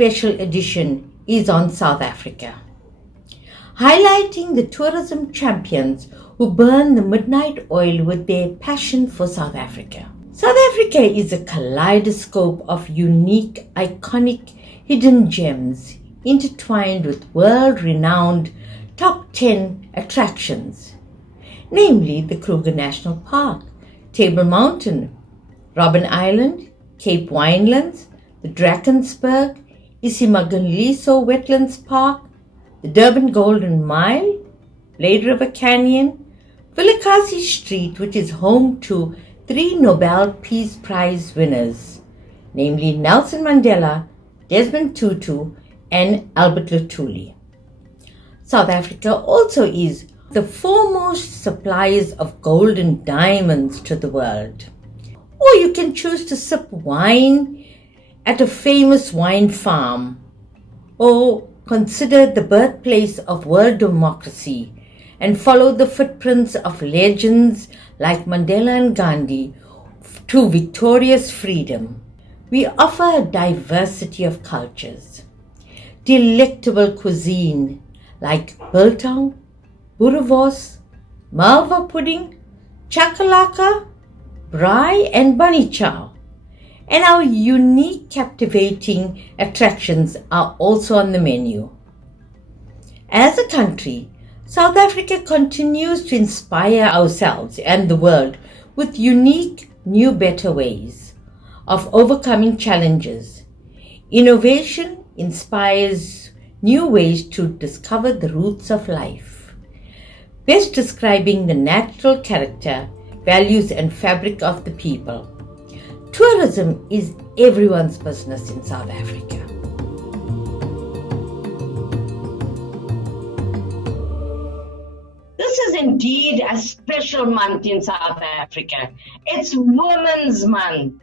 special edition is on South Africa, highlighting the tourism champions who burn the midnight oil with their passion for South Africa. South Africa is a kaleidoscope of unique, iconic, hidden gems intertwined with world-renowned top 10 attractions, namely the Kruger National Park, Table Mountain, Robben Island, Cape Winelands, the Drakensberg, Isimagaliso Wetlands Park, the Durban Golden Mile, Blade River Canyon, Vilakazi Street, which is home to 3 Nobel Peace Prize winners, namely Nelson Mandela, Desmond Tutu, and Albert Luthuli. South Africa also is the foremost suppliers of gold and diamonds to the world. Or you can choose to sip wine at a famous wine farm, or consider the birthplace of world democracy and follow the footprints of legends like Mandela and Gandhi to victorious freedom. We offer a diversity of cultures, delectable cuisine like biltong, boerewors, malva pudding, chakalaka, braai and bunny chow. And our unique, captivating attractions are also on the menu. As a country, South Africa continues to inspire ourselves and the world with unique, new, better ways of overcoming challenges. Innovation inspires new ways to discover the roots of life, best describing the natural character, values, and fabric of the people. Tourism is everyone's business in South Africa. This is indeed a special month in South Africa. It's Women's Month.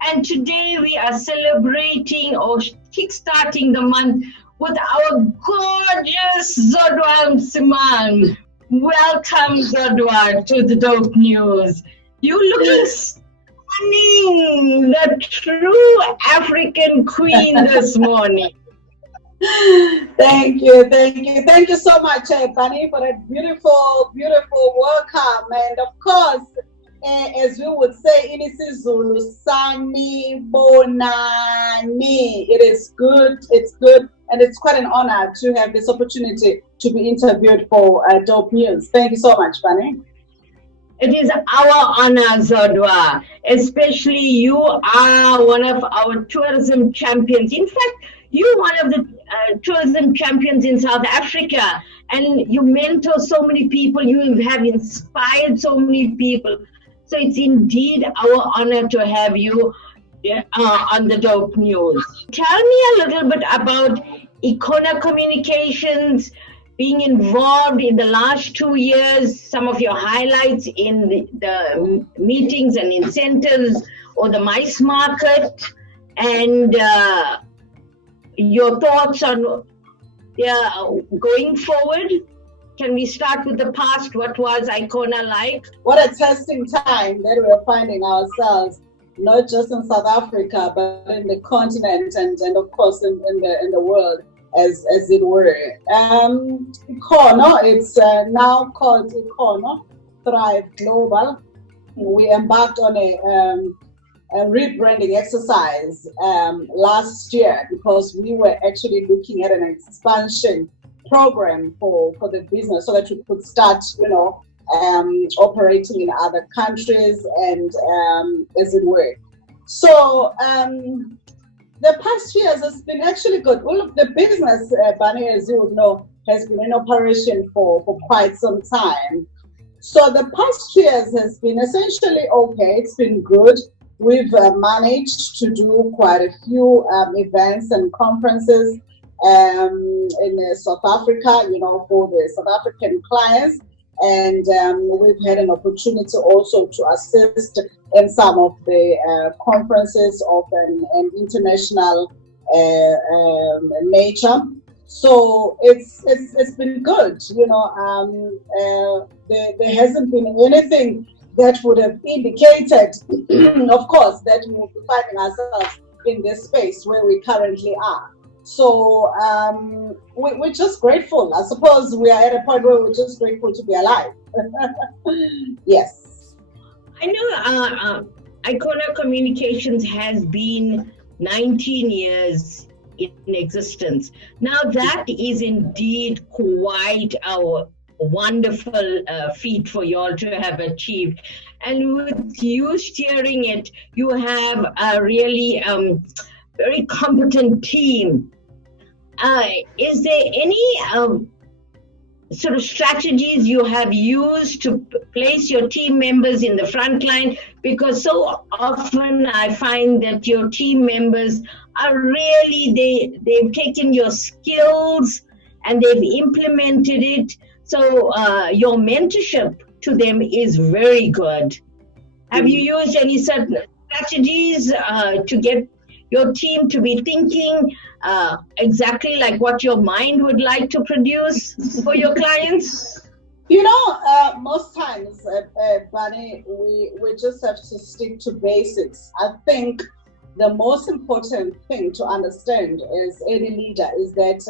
And today we are celebrating or kickstarting the month with our gorgeous Zodwa Masimang. Welcome, Zodwa, to the Dope News. You looking stunning, the true African queen this morning. Thank you so much, Bunny, for that beautiful welcome. And of course, as we would say in isiZulu, Sami Bonani. It is good, and it's quite an honor to have this opportunity to be interviewed for Dope News. Thank you so much, Bunny. It is our honor, Zodwa. Especially you are one of our tourism champions. In fact, you're one of the tourism champions in South Africa, and you mentor so many people. You have inspired so many people. So it's indeed our honor to have you on the Dope News. Tell me a little bit about Ikhono Communications, being involved in the last 2 years, some of your highlights in the meetings and incentives or the mice market, and your thoughts on going forward. Can we start with the past? What was Ikhono like? What a testing time that we're finding ourselves, not just in South Africa, but in the continent and of course in the world, as it were. Ikhono, it's now called Ikhono Thrive Global. We embarked on a rebranding exercise last year because we were actually looking at an expansion program for the business so that we could start, operating in other countries and as it were. So the past years has been actually good. All of the business, Bunny, as you would know, has been in operation for quite some time. So the past years has been essentially okay. It's been good. We've managed to do quite a few events and conferences in South Africa, for the South African clients. And we've had an opportunity also to assist in some of the conferences of an international nature. So it's been good, there hasn't been anything that would have indicated, of course, that we will be finding ourselves in this space where we currently are. So we're just grateful. I suppose we are at a point where we're just grateful to be alive. Yes. I know Ikhono Communications has been 19 years in existence. Now that is indeed quite a wonderful feat for you all to have achieved. And with you steering it, you have a really very competent team. Is there any sort of strategies you have used to place your team members in the front line? Because so often I find that your team members are really, they've taken your skills and they've implemented it. So your mentorship to them is very good. Have you used any certain strategies to get your team to be thinking exactly like what your mind would like to produce for your clients? You know, most times, Bunny, we just have to stick to basics. I think the most important thing to understand as any leader is that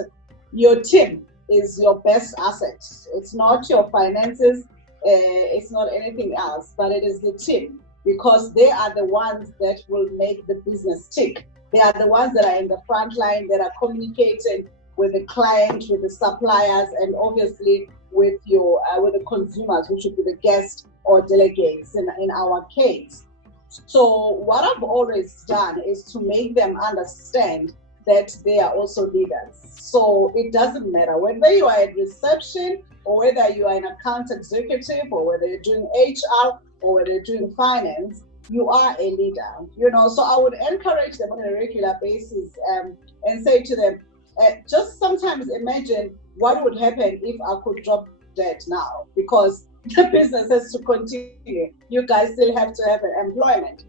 your team is your best asset. It's not your finances, it's not anything else, but it is the team, because they are the ones that will make the business tick. They are the ones that are in the front line, that are communicating with the client, with the suppliers, and obviously with the consumers, which would be the guests or delegates in our case. So what I've always done is to make them understand that they are also leaders. So it doesn't matter whether you are at reception or whether you are an account executive or whether you're doing HR or whether you're doing finance, you are a leader, you know. So I would encourage them on a regular basis and say to them, just sometimes imagine what would happen if I could drop dead now, because the business has to continue. You guys still have to have an employment.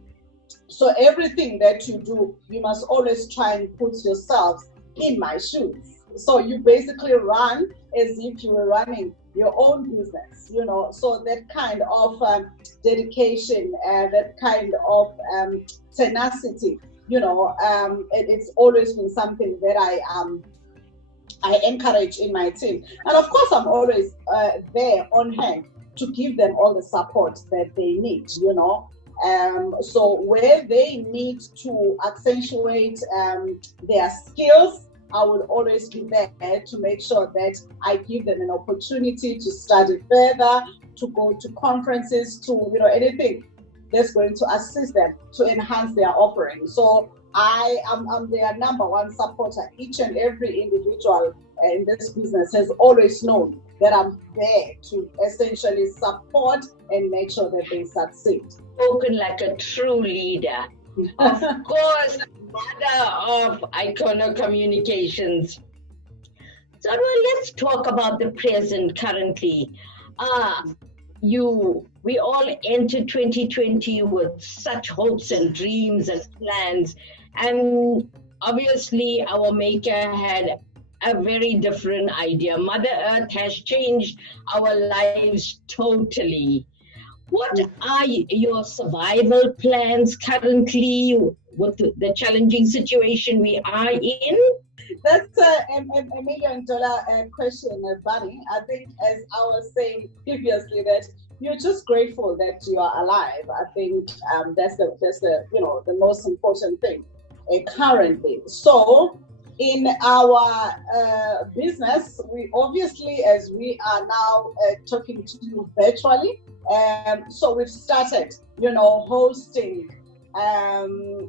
So everything that you do, you must always try and put yourselves in my shoes. So you basically run as if you were running your own business, you know. So that kind of dedication, that kind of tenacity, you know, it's always been something that I encourage in my team. And of course, I'm always there on hand to give them all the support that they need, you know. So where they need to accentuate their skills, I would always be there to make sure that I give them an opportunity to study further, to go to conferences, to, you know, anything that's going to assist them to enhance their offering. So I'm their number one supporter. Each and every individual in this business has always known that I'm there to essentially support and make sure that they succeed. Spoken like a true leader. Of course, mother of Ikhono Communications. So let's talk about the present currently. We all entered 2020 with such hopes and dreams and plans, and obviously our maker had a very different idea. Mother Earth has changed our lives totally. What are your survival plans currently with the challenging situation we are in? That's a $1 million question, Bunny. I think, as I was saying previously, that you're just grateful that you are alive. I think that's the most important thing currently. So in our business, we obviously, as we are now talking to you virtually, so we've started, you know, hosting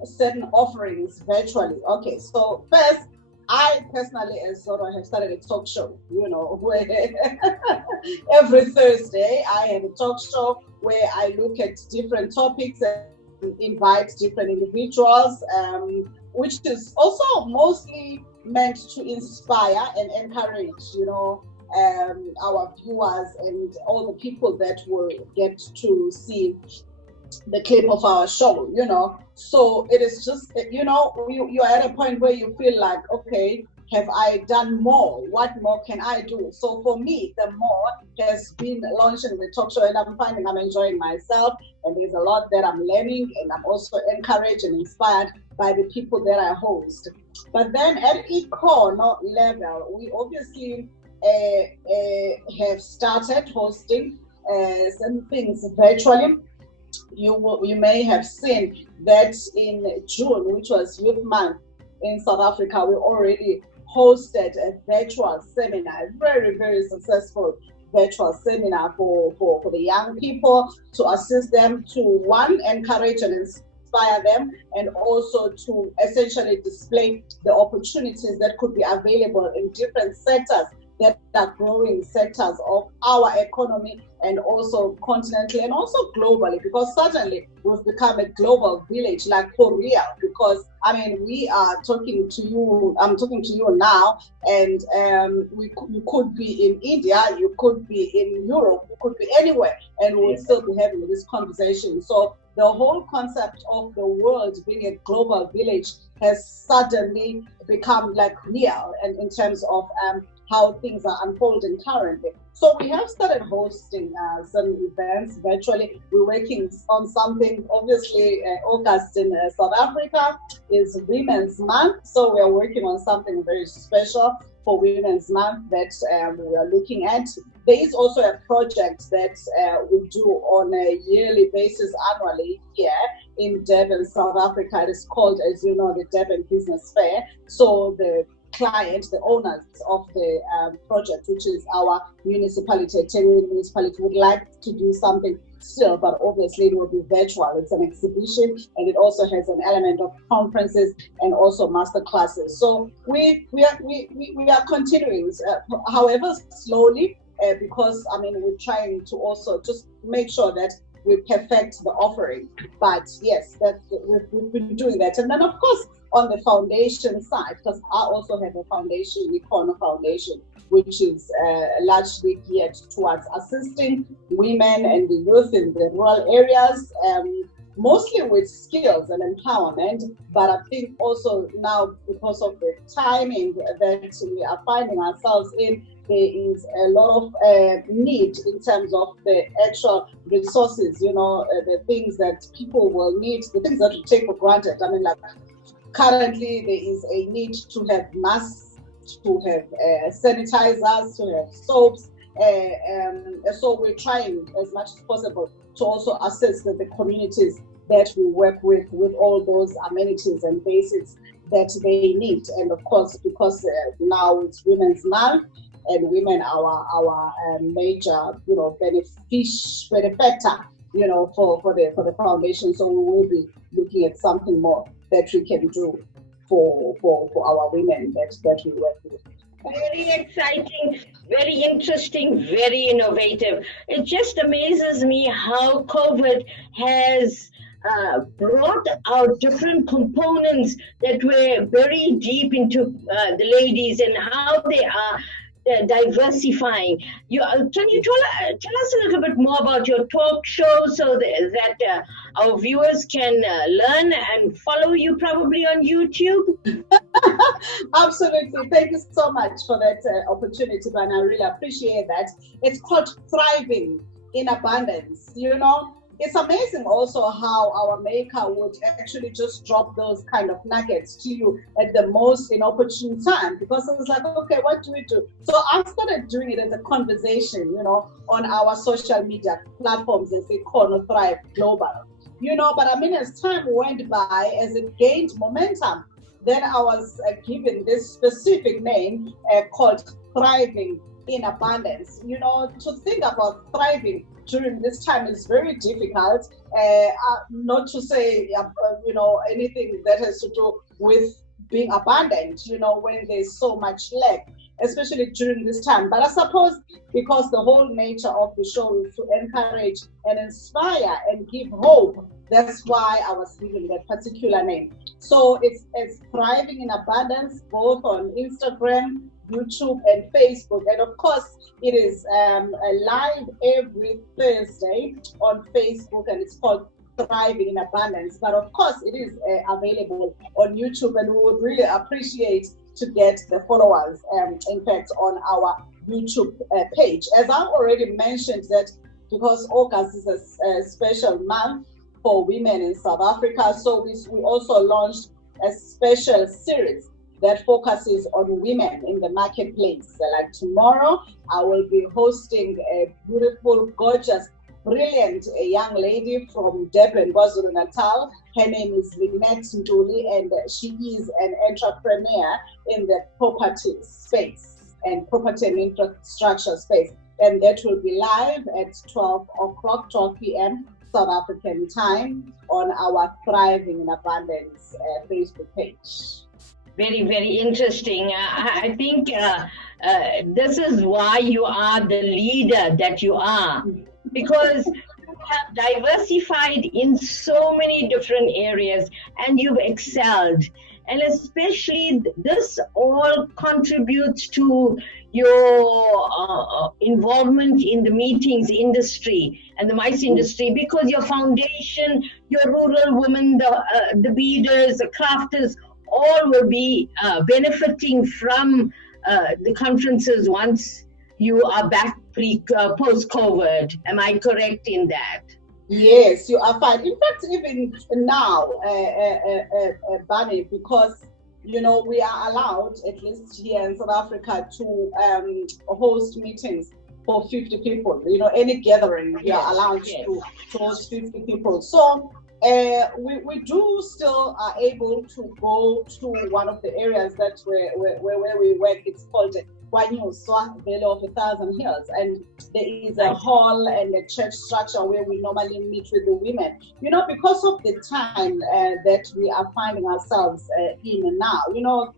certain offerings virtually. Okay, so first, I personally, as Zodwa, have started a talk show, you know, where every Thursday I have a talk show where I look at different topics and invite different individuals, which is also mostly meant to inspire and encourage, you know, our viewers and all the people that will get to see the clip of our show, you know. So it is just, you know, you are at a point where you feel like, okay, have I done more? What more can I do? So for me, the more has been launching the talk show, and I'm finding I'm enjoying myself, and there's a lot that I'm learning, and I'm also encouraged and inspired by the people that I host. But then at Ikhono level, we obviously have started hosting some things virtually. You may have seen that in June, which was Youth Month in South Africa, we already hosted a virtual seminar, a very, very successful virtual seminar for the young people, to assist them to, one, encourage and inspire them, and also to essentially display the opportunities that could be available in different sectors that are growing sectors of our economy, and also continentally and also globally, because suddenly we've become a global village, like for real. Because I mean, we are talking to you, I'm talking to you now, and you could be in India, you could be in Europe, you could be anywhere, and we'll still be having this conversation. So the whole concept of the world being a global village has suddenly become like real, and in terms of how things are unfolding currently. So we have started hosting some events virtually. We're working on something. Obviously, August in South Africa is Women's Month, so we are working on something very special for Women's Month that we are looking at. There is also a project that we do on a yearly basis, annually here in Durban, South Africa. It is called, as you know, the Durban Business Fair. So the client, the owners of the project, which is our municipality, Ethekwini municipality, would like to do something still, but obviously it will be virtual. It's an exhibition, and it also has an element of conferences and also master classes. So we are continuing, however slowly, because I mean, we're trying to also just make sure that we perfect the offering. But yes, we've been doing that. And then of course, on the foundation side, because I also have a foundation, Ikhono Foundation, which is largely geared towards assisting women and the youth in the rural areas, mostly with skills and empowerment. But I think also now, because of the timing that we are finding ourselves in, there is a lot of need in terms of the actual resources, the things that people will need, the things that we take for granted. I mean, like currently there is a need to have masks, to have sanitizers, to have soaps. So we're trying as much as possible to also assist the communities that we work with all those amenities and basics that they need. And of course, because now it's Women's Month, and women are our major, benefactor, for the foundation. So we will be looking at something more that we can do for our women that we work with. Very exciting, very interesting, very innovative. It just amazes me how COVID has brought out different components that were very deep into the ladies, and how they are diversifying. Can you tell us a little bit more about your talk show, so that our viewers can learn and follow you probably on YouTube? Absolutely. Thank you so much for that opportunity, and I really appreciate that. It's called Thriving in Abundance. It's amazing also how our maker would actually just drop those kind of nuggets to you at the most inopportune time, because it was like, okay, what do we do? So I started doing it as a conversation, on our social media platforms as Ikhono Thrive Global. But I mean, as time went by, as it gained momentum, then I was given this specific name called Thriving in Abundance. To think about thriving during this time is very difficult, not to say, anything that has to do with being abundant, when there's so much lack, especially during this time. But I suppose because the whole nature of the show is to encourage and inspire and give hope, that's why I was given that particular name. So it's Thriving in Abundance, both on Instagram, YouTube, and Facebook. And of course, it is live every Thursday on Facebook, and it's called Thriving in Abundance. But of course, it is available on YouTube, and we would really appreciate to get the followers, in fact, on our YouTube page. As I've already mentioned, that because August is a special month for women in South Africa, so we also launched a special series that focuses on women in the marketplace. So like tomorrow, I will be hosting a beautiful, gorgeous, brilliant young lady from Durban, KwaZulu-Natal. Her name is Lynette Nduli, and she is an entrepreneur in the property space and property and infrastructure space. And that will be live at 12 p.m. South African time on our Thriving in Abundance Facebook page. Very, very interesting. I think this is why you are the leader that you are, because you have diversified in so many different areas and you've excelled. And especially this all contributes to your involvement in the meetings industry and the MICE industry, because your foundation, your rural women, the beaders, the crafters, all will be benefiting from the conferences once you are back post-COVID. Am I correct in that? Yes, you are fine. In fact, even now, Bunny, because we are allowed, at least here in South Africa, to host meetings for 50 people. Any gathering, we are allowed to host 50 people. So we do still are able to go to one of the areas that where we work. It's called Kwanyuswa, Valley of 1,000 Hills, and there is a hall and a church structure where we normally meet with the women. Because of the time that we are finding ourselves in now,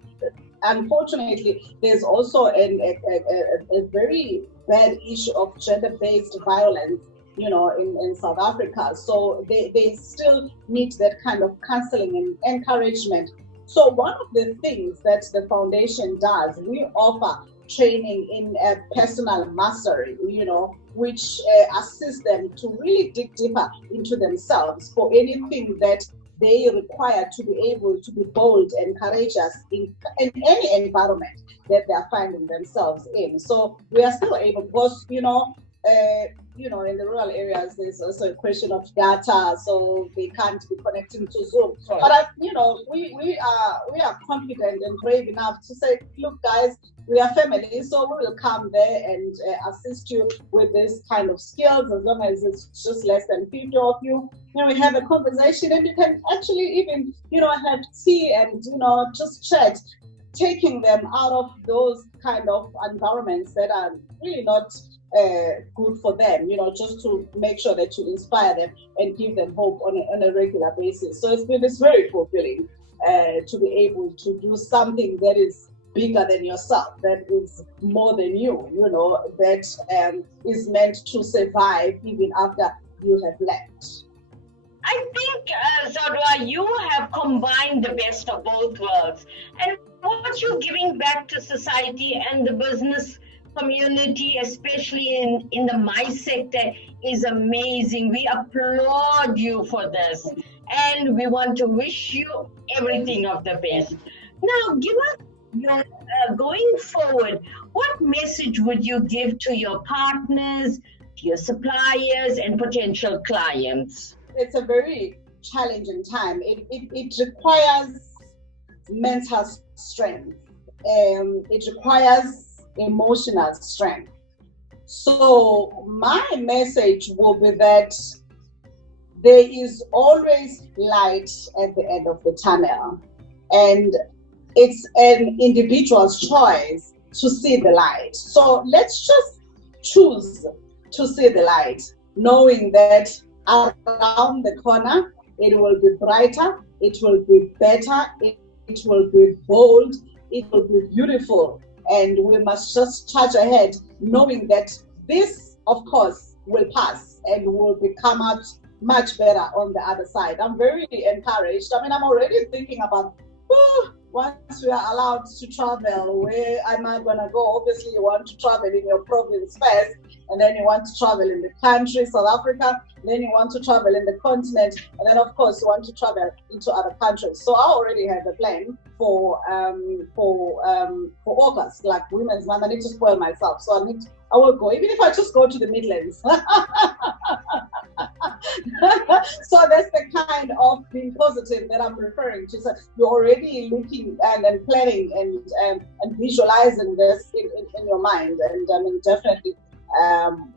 unfortunately, there's also a very bad issue of gender-based violence, in South Africa. So they still need that kind of counseling and encouragement. So one of the things that the foundation does, we offer training in personal mastery, which assists them to really dig deeper into themselves for anything that they require to be able to be bold and courageous in any environment that they are finding themselves in. So we are still able, because in the rural areas, there's also a question of data, so they can't be connecting to Zoom. Right. But we are confident and brave enough to say, look, guys, we are family, so we will come there and assist you with this kind of skills, as long as it's just less than 50 of you. We have a conversation, and you can actually even, have tea and, just chat, taking them out of those kind of environments that are really not good for them, just to make sure that you inspire them and give them hope on a regular basis. So it's very fulfilling to be able to do something that is bigger than yourself, that is more than you, that is meant to survive even after you have left. I think, Zodwa, you have combined the best of both worlds. And what you're giving back to society and the business community, especially in the MICE sector, is amazing. We applaud you for this, and we want to wish you everything of the best. Now, give us your going forward, what message would you give to your partners, to your suppliers, and potential clients? It's a very challenging time. It requires mental strength. It requires emotional strength. So my message will be that there is always light at the end of the tunnel, and it's an individual's choice to see the light. So let's just choose to see the light, knowing that around the corner it will be brighter, it will be better, it will be bold, it will be beautiful. And we must just charge ahead, knowing that this, of course, will pass and will become much better on the other side. I'm very encouraged. I'm already thinking about once we are allowed to travel, where am I going to go? Obviously, you want to travel in your province first, and then you want to travel in the country, South Africa, then you want to travel in the continent, and then of course you want to travel into other countries. So I already have a plan for August, like Women's Month. I need to spoil myself, so I will go, even if I just go to the Midlands. So that's the kind of being positive that I'm referring to. So you're already looking and planning and visualizing this in your mind, and I mean definitely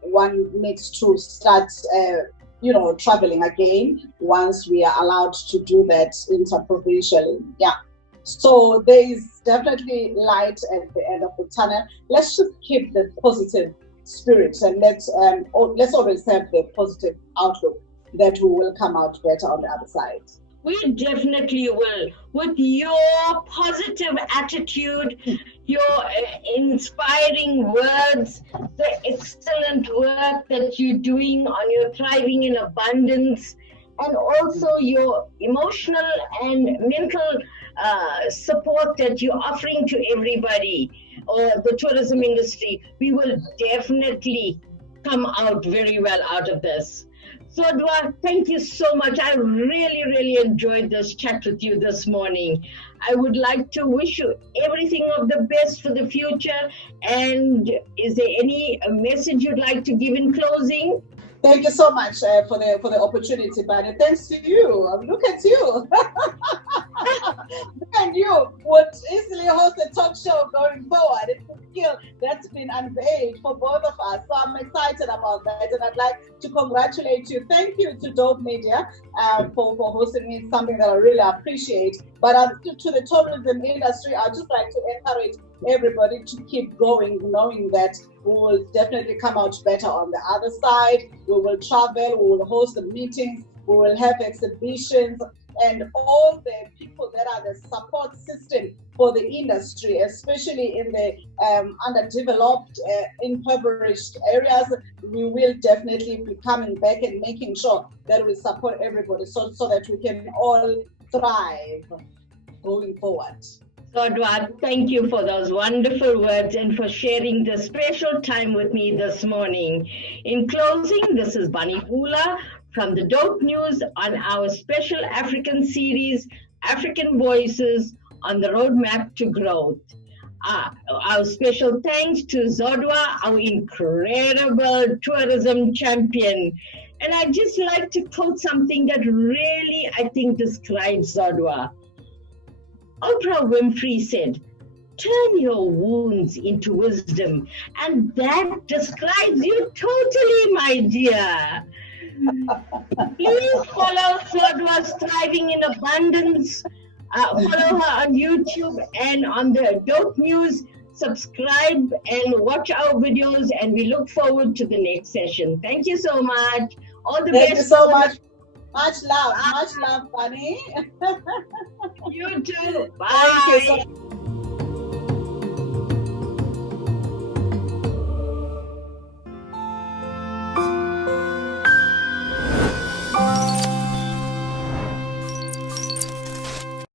one needs to start traveling again once we are allowed to do that interprovincially. Yeah. So there is definitely light at the end of the tunnel. Let's just keep the positive spirit, and let's always have the positive outlook that we will come out better on the other side. We definitely will. With your positive attitude, your inspiring words, the excellent work that you're doing on your thriving in abundance, and also your emotional and mental support that you're offering to everybody, or the tourism industry, we will definitely come out very well out of this. Zodwa, thank you so much. I really, really enjoyed this chat with you this morning. I would like to wish you everything of the best for the future. And is there any message you'd like to give in closing? Thank you so much for the opportunity, Bunny. Thanks to you. Look at you. And you would easily host a talk show going forward. It's a skill that's been unveiled for both of us. So I'm excited about that, and I'd like to congratulate you. Thank you to Dope Media for hosting me. It's something that I really appreciate. But to the tourism industry, I'd just like to encourage everybody to keep going, knowing that we will definitely come out better on the other side. We will travel, we will host the meetings, we will have exhibitions, and all the people that are the support system for the industry, especially in the underdeveloped, impoverished areas, we will definitely be coming back and making sure that we support everybody so that we can all thrive going forward. Zodwa, thank you for those wonderful words and for sharing this special time with me this morning. In closing, this is Bunny Bhoola from the Dope News on our special African series, African Voices on the Roadmap to Growth. Our special thanks to Zodwa, our incredible tourism champion. And I'd just like to quote something that really, I think, describes Zodwa. Oprah Winfrey said, "Turn your wounds into wisdom." And that describes you totally, my dear. Please follow Zodwa's Thriving in Abundance. Follow her on YouTube and on the Dope News. Subscribe and watch our videos, and we look forward to the next session. Thank you so much. All the best. Thank you so much. Much love, Bunny. You too. Bye. Thank you so much.